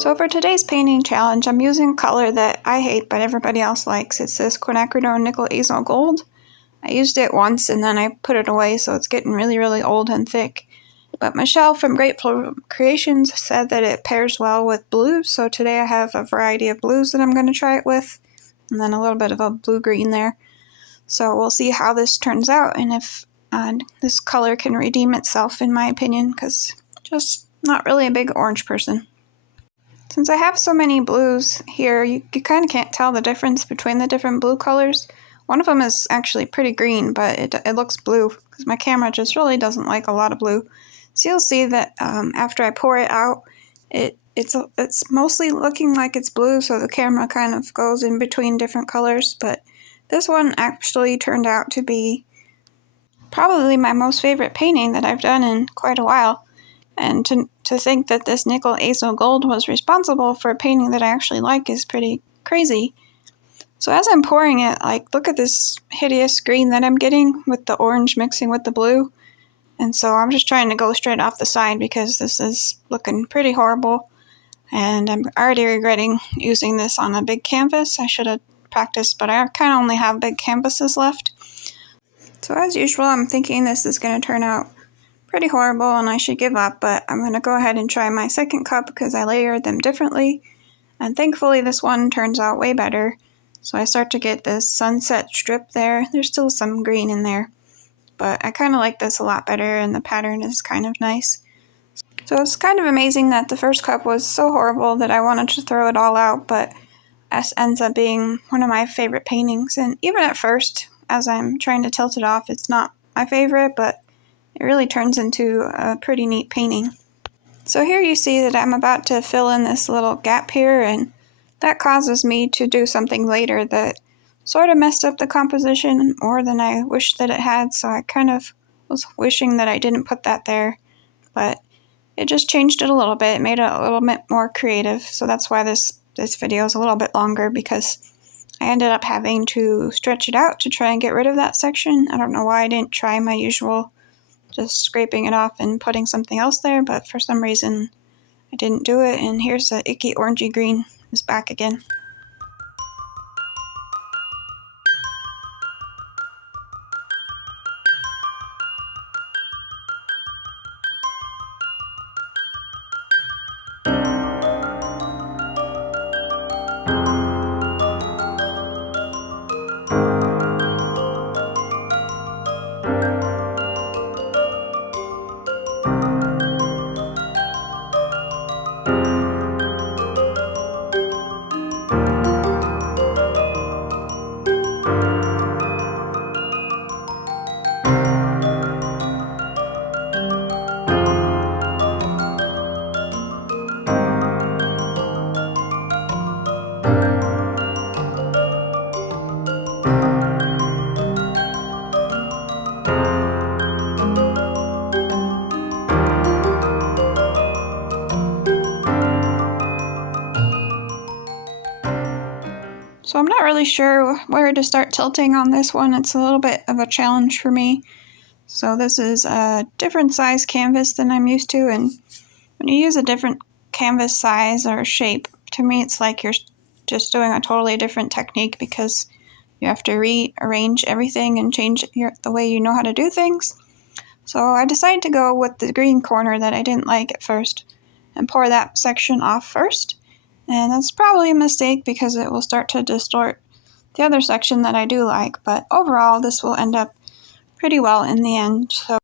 So for today's painting challenge, I'm using a color that I hate but everybody else likes. It's this quinacridone nickel azo gold. I used it once and then I put it away, so it's getting really old and thick. But Michelle from Grateful Creations said that it pairs well with blues, so today I have a variety of blues that I'm going to try it with, and then a little bit of a blue-green there. So we'll see how this turns out and if this color can redeem itself, in my opinion, because just not really a big orange person. Since I have so many blues here, you kind of can't tell the difference between the different blue colors. One of them is actually pretty green, but it looks blue because my camera just really doesn't like a lot of blue. So you'll see that after I pour it out, it's mostly looking like it's blue, so the camera kind of goes in between different colors. But this one actually turned out to be probably my most favorite painting that I've done in quite a while. And to think that this nickel azo gold was responsible for a painting that I actually like is pretty crazy. So as I'm pouring it, look at this hideous green that I'm getting with the orange mixing with the blue. And so I'm just trying to go straight off the side because this is looking pretty horrible. And I'm already regretting using this on a big canvas. I should have practiced, but I kind of only have big canvases left. So as usual, I'm thinking this is going to turn out pretty horrible and I should give up, but I'm going to go ahead and try my second cup because I layered them differently, and thankfully this one turns out way better. So I start to get this sunset strip there. There's still some green in there, but I kind of like this a lot better and the pattern is kind of nice. So it's kind of amazing that the first cup was so horrible that I wanted to throw it all out, but this ends up being one of my favorite paintings. And even at first, as I'm trying to tilt it off, it's not my favorite, but it really turns into a pretty neat painting. So here you see that I'm about to fill in this little gap here, and that causes me to do something later that sort of messed up the composition more than I wished that it had, so I kind of was wishing that I didn't put that there, but it just changed it a little bit. It made it a little bit more creative, so that's why this video is a little bit longer, because I ended up having to stretch it out to try and get rid of that section. I don't know why I didn't try my usual just scraping it off and putting something else there, but for some reason I didn't do it, and here's the icky orangey green is back again. So I'm not really sure where to start tilting on this one. It's a little bit of a challenge for me. So this is a different size canvas than I'm used to, and when you use a different canvas size or shape, to me it's like you're just doing a totally different technique because you have to rearrange everything and change the way you know how to do things. So I decided to go with the green corner that I didn't like at first and pour that section off first. And that's probably a mistake because it will start to distort the other section that I do like, but overall this will end up pretty well in the end. So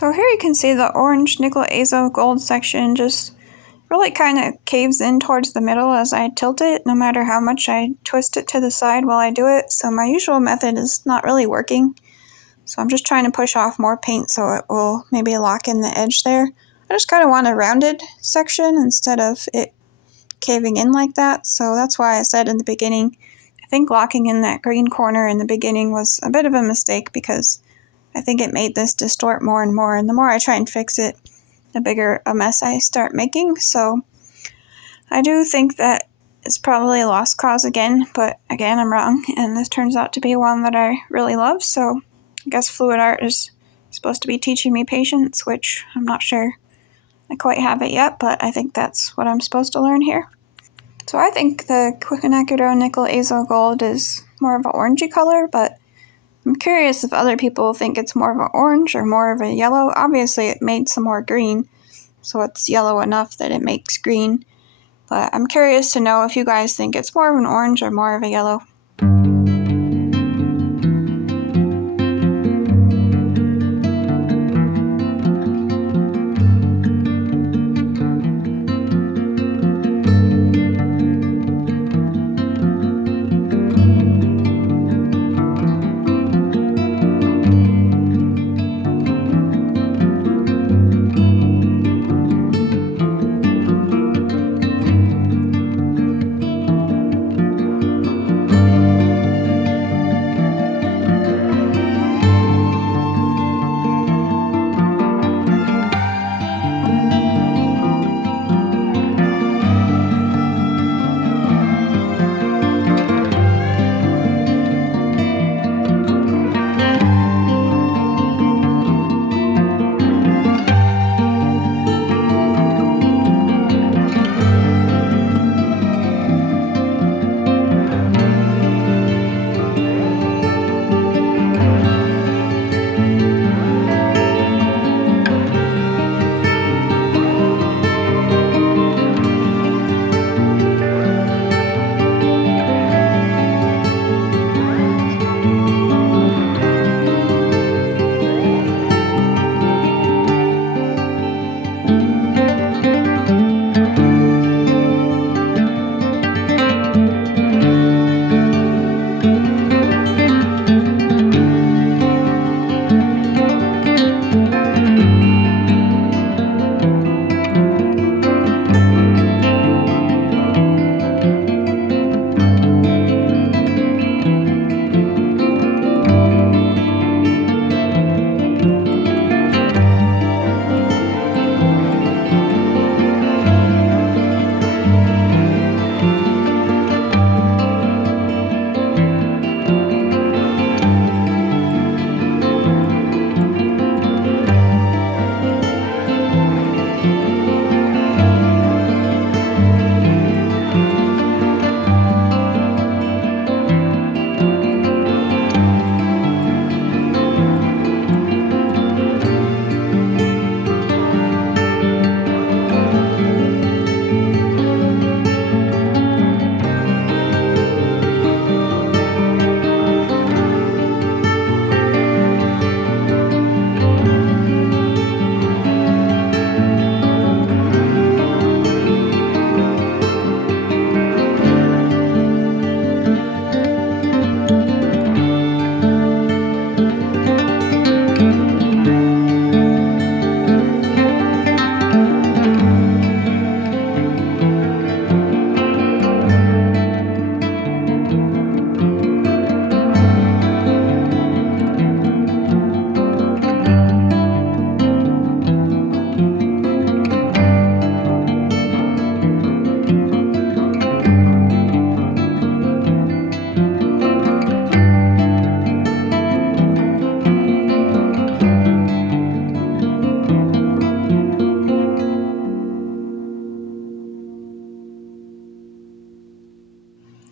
So here you can see the orange nickel azo gold section just really kind of caves in towards the middle as I tilt it, no matter how much I twist it to the side while I do it. So my usual method is not really working. So I'm just trying to push off more paint so it will maybe lock in the edge there. I just kind of want a rounded section instead of it caving in like that. So that's why I said in the beginning, I think locking in that green corner in the beginning was a bit of a mistake because I think it made this distort more and more. And the more I try and fix it, the bigger a mess I start making. So I do think that it's probably a lost cause again, but again, I'm wrong. And this turns out to be one that I really love. So I guess fluid art is supposed to be teaching me patience, which I'm not sure I quite have it yet, but I think that's what I'm supposed to learn here. So I think the quinacridone nickel azo gold is more of an orangey color, but I'm curious if other people think it's more of an orange or more of a yellow. Obviously it made some more green, so it's yellow enough that it makes green. But I'm curious to know if you guys think it's more of an orange or more of a yellow.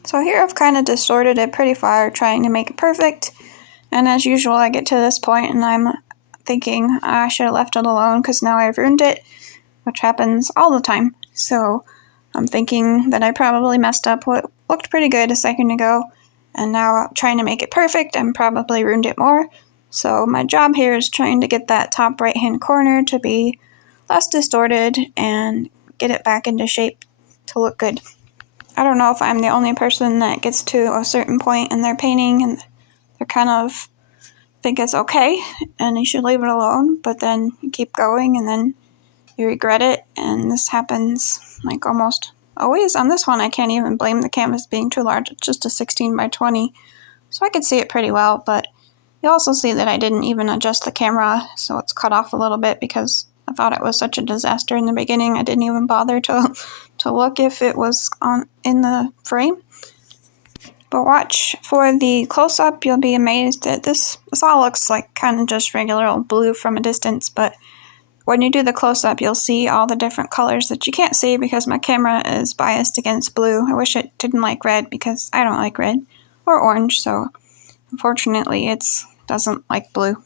So here I've kind of distorted it pretty far, trying to make it perfect. And as usual, I get to this point and I'm thinking I should have left it alone because now I've ruined it, which happens all the time. So I'm thinking that I probably messed up what looked pretty good a second ago, and now trying to make it perfect and probably ruined it more. So my job here is trying to get that top right hand corner to be less distorted and get it back into shape to look good. I don't know if I'm the only person that gets to a certain point in their painting and they're kind of think it's okay and you should leave it alone, but then you keep going and then you regret it, and this happens like almost always. On this one I can't even blame the canvas being too large. It's just a 16 by 20, so I could see it pretty well, but you also see that I didn't even adjust the camera, so it's cut off a little bit because I thought it was such a disaster in the beginning. I didn't even bother to look if it was in the frame. But watch for the close-up, you'll be amazed that this all looks like kind of just regular old blue from a distance, but when you do the close-up, you'll see all the different colors that you can't see because my camera is biased against blue. I wish it didn't like red because I don't like red, or orange, so unfortunately it doesn't like blue.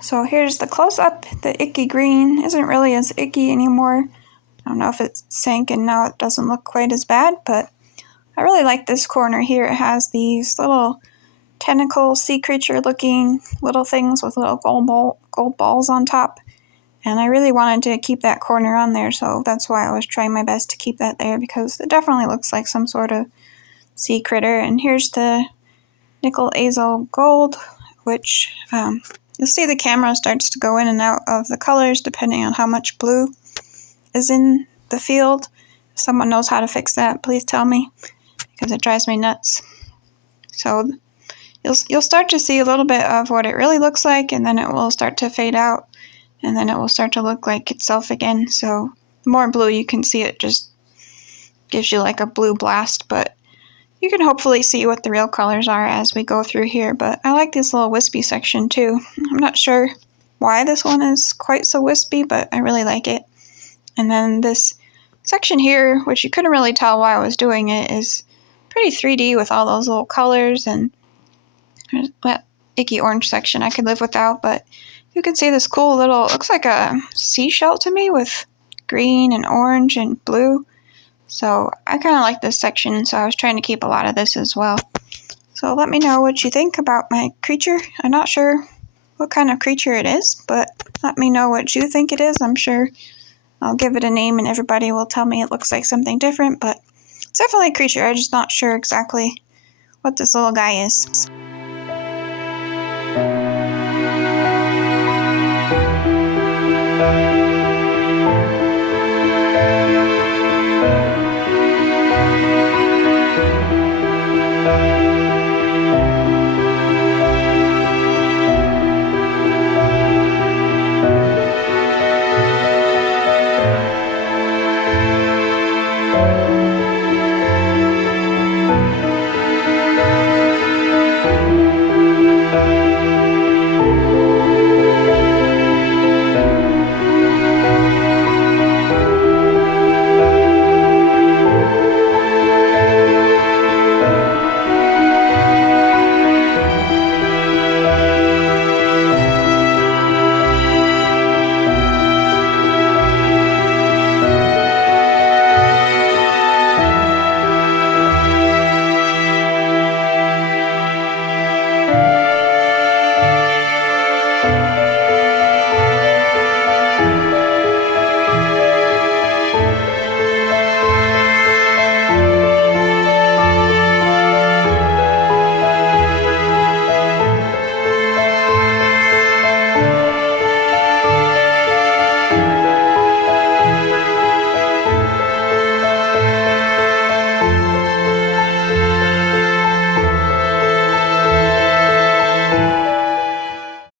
So here's the close-up. The icky green isn't really as icky anymore. I don't know if it sank and now it doesn't look quite as bad, but I really like this corner here. It has these little tentacle sea creature looking little things with little gold balls on top. And I really wanted to keep that corner on there, so that's why I was trying my best to keep that there, because it definitely looks like some sort of sea critter. And here's the nickel azo gold, which you'll see the camera starts to go in and out of the colors depending on how much blue is in the field. If someone knows how to fix that, please tell me, because it drives me nuts. So you'll start to see a little bit of what it really looks like, and then it will start to fade out, and then it will start to look like itself again. So the more blue you can see, it just gives you like a blue blast, but you can hopefully see what the real colors are as we go through here. But I like this little wispy section too. I'm not sure why this one is quite so wispy, but I really like it. And then this section here, which you couldn't really tell why I was doing it, is pretty 3D with all those little colors, and that icky orange section I could live without, but you can see this cool little, looks like a seashell to me with green and orange and blue. So I kind of like this section, so I was trying to keep a lot of this as well. So let me know what you think about my creature. I'm not sure what kind of creature it is, but let me know what you think it is. I'm sure I'll give it a name and everybody will tell me it looks like something different, but it's definitely a creature. I'm just not sure exactly what this little guy is.